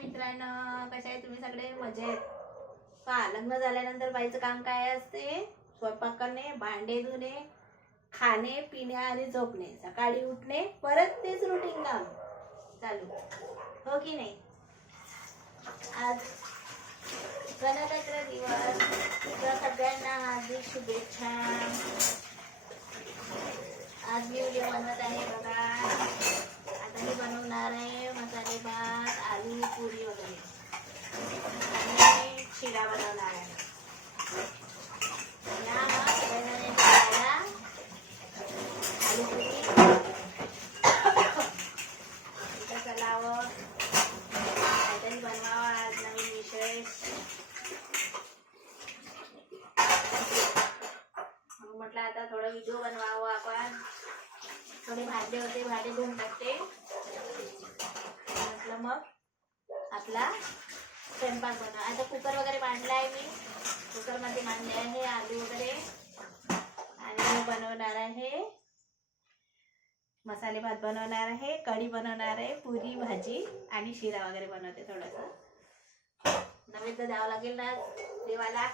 मित्रांनो, कशा आहे तुम्ही सगळे? मजेत? पहा, लग्न झाल्यानंतर बाईचं काम काय असते? स्वयंपाक करणे, भांडे धुणे, खाणे पिणे आणि झोपणे, सकाळी उठणे, परत तेच रुटीन काम चालू, हो की नाही? आज गणतंत्र दिवस, तर सगळ्यांना हार्दिक शुभेच्छा. आज मी व्हिडिओ बनवत आहे बघा. आता मी बनवणार आहे मसाले भात, आलू पुरी वगैरे आणि शिरा बनवणार आहे. आलू पुरी चलावं, काहीतरी बनवावं आज नवीन विशेष. म्हटलं आता थोडं व्हिडिओ बनवावं आपण. थोडे भांडे होते, भांडे धुवून टाकते. म्हटलं मग आपला स्वयंपाक बनवा. आता कुकर वगैरे मांडला आहे मी. कुकरमध्ये मांडले आहे आलू वगैरे आणि बनवणार आहे मसाले भात, बनवणार आहे कढी, बनवणार आहे पुरी भाजी आणि शिरा वगैरे बनवते. थोडंसं नैवेद्य द्यावं लागेल ना देवाला.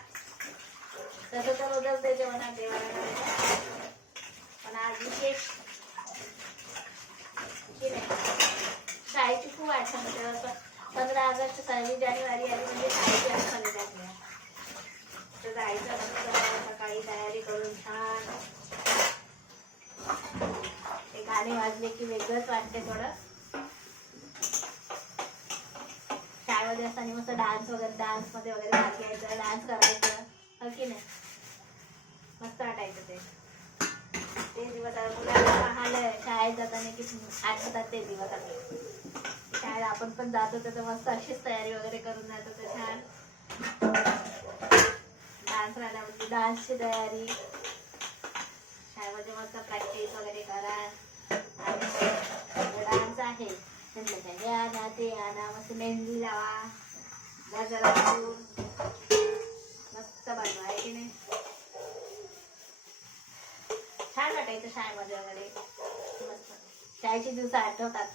तसं तर रोजच ते जेवणात देवाला करायचं, पण आज विशेष शाळेची खूप आठवण होते. 15 ऑगस्ट 26 जानेवारी आली म्हणजे शाळेची आठवण येते. तर जायचं सकाळी तयारी करून छान. ते गाणे वाजले की वेगळंच वाटते थोडं. शाळेमध्ये असताना मस्त डान्समध्ये वगैरे भाग घ्यायचं, डान्स करायचं, हो की नाही? मस्त वाटायचं ते दिवस. मुलांना पाहिलं शाळेत जाताना की आठवतात ते दिवस. आपले शाळेत आपण पण जात होतो तर मस्त अशीच तयारी वगैरे करून जात होतो छान. डान्स राहिला म्हणजे डान्सची तयारी, शाळेमध्ये मस्त प्रॅक्टिस वगैरे करा. आणि डान्स आहे म्हटलं हे आणा ते आणा, मस्त मेहंदी लावा, गजरा लावून मस्त बनवा, आहे की नाही? छान वाटायचं शाळेमध्ये वगैरे. मस्त शाळेचे दिवस आठवतात.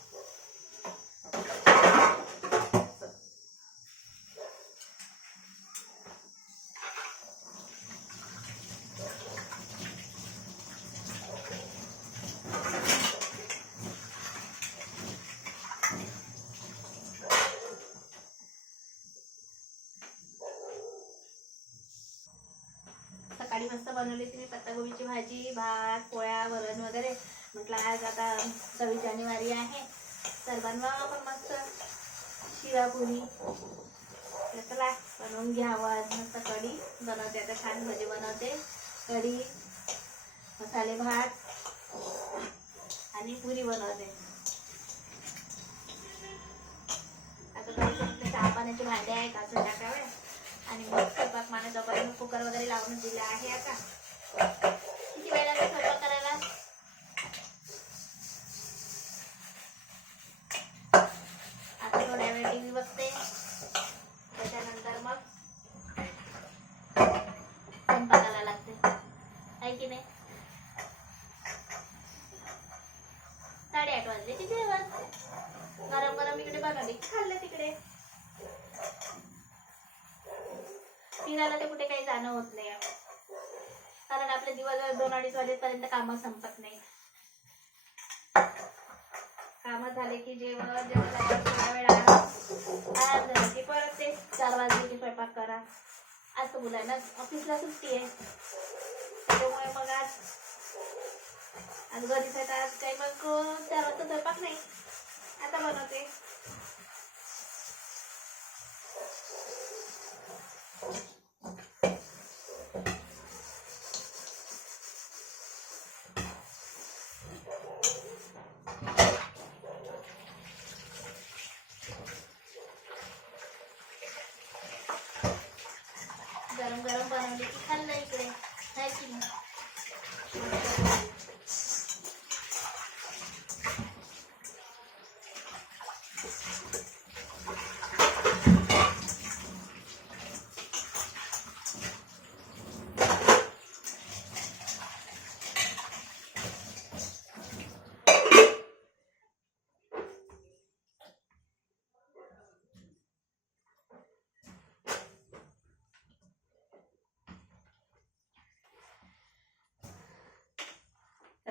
सकाळी मस्त बनवली होती मी पत्ताकोबीची भाजी, भात, पोळ्या, वरण वगैरे. म्हटलं आज आता 26 जानेवारी आहे तर बनवावं आपण मस्त शिरा पुरी. चला बनवून घ्यावं. आज मस्त कढी बनवते, आता छान भजी बनवते. कढी, मसाले भात आणि पुरी बनवते. आता चहा पाण्याचे भांडे आहे, घासून टाकावे आणि मग स्वयंपाक माने जोपर्यंत कुकर वगैरे लावून दिला आहे. आता किती वेळ लागेल स्वयंपाक करायला? आता थोड्या वेळ टीव्ही बघते, त्याच्यानंतर मग स्वयंपाकाला लागते, आहे की नाही? 8:30 वाजले की जेवण. गरम गरम इकडे बनवले की खाल्लं तिकडे. फिरायला ते कुठे काही जाणं होत नाही, कारण आपले दिवसभर 2-2:30 वाजेपर्यंत कामं संपत नाही. काम झाले की जेवण थोडा वेळ आराम झाला की परत ते 4 वाजले की स्वयंपाक करा. आज तर मुलांना ऑफिसला सुट्टी आहे, त्यामुळे मग आज घरीच आहे. आज काही मग 4 वाजता स्वयंपाक नाही, आता बनवते. गरम गरम बनवले की खाल्लं इकडे, आहे की नाही?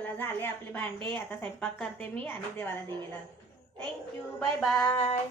चला झाले आपले भांडे, आता स्वयंपाक करते मी आणि देवाला देवीला. Thank you, bye bye.